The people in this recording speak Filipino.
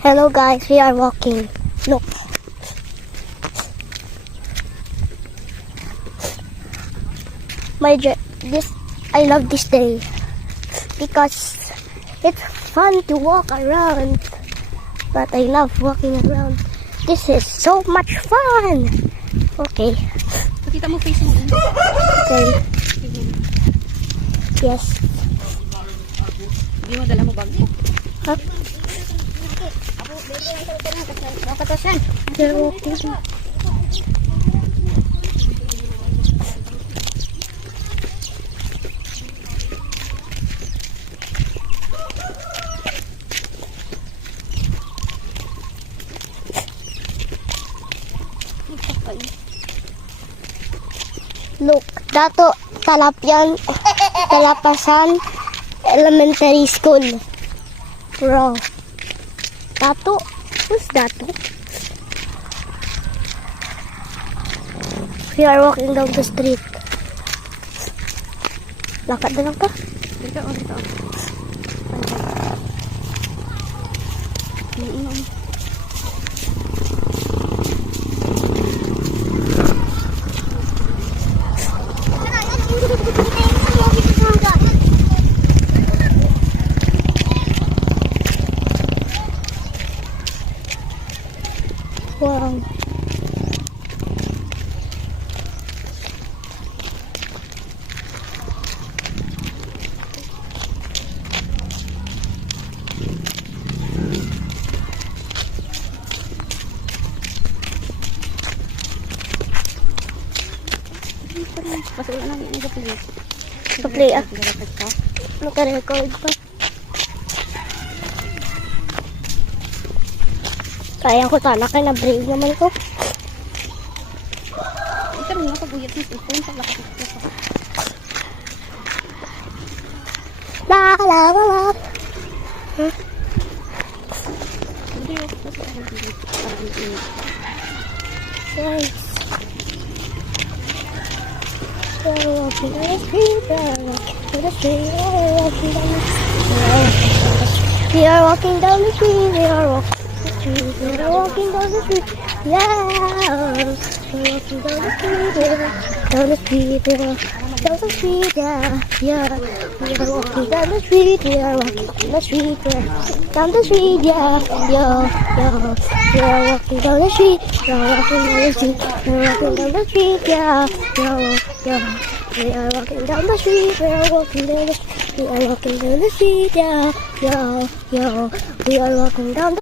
Hello guys, we are walking. Look. I love this day because it's fun to walk around. But I love walking around. This is so much fun. Okay. Pakita mo face mo. Okay. Yes. Hindi mo dala mo bag mo. Huh? They're walking. Look, Dato Talapasan Elementary School. Bro. Dato? Who's Dato? We are walking down the street. Lakad na lang ka. Dito. Wow. Pasulit na yung gapilis. Pa-play ah. Naka-record pa. Kaya ko sana kaya na-brave naman ko. Ito rin nga pag-uyat ng ipon. Pag-lakot ito. La la la la. Huh? Hindi yung pasulit ng ipon. Nice. We're walking down the street, we are walking down the street, we are walking down the street, yeah. We're walking down the street, down the street, down the street, yeah. We are walking down the street, we are walking down the street, down the street, yeah. We are walking down the street, we are walking down the street, we are walking down the street, yeah. We are walking down the street, we are walking down the street, we are walking down the street, yeah. We are walking down the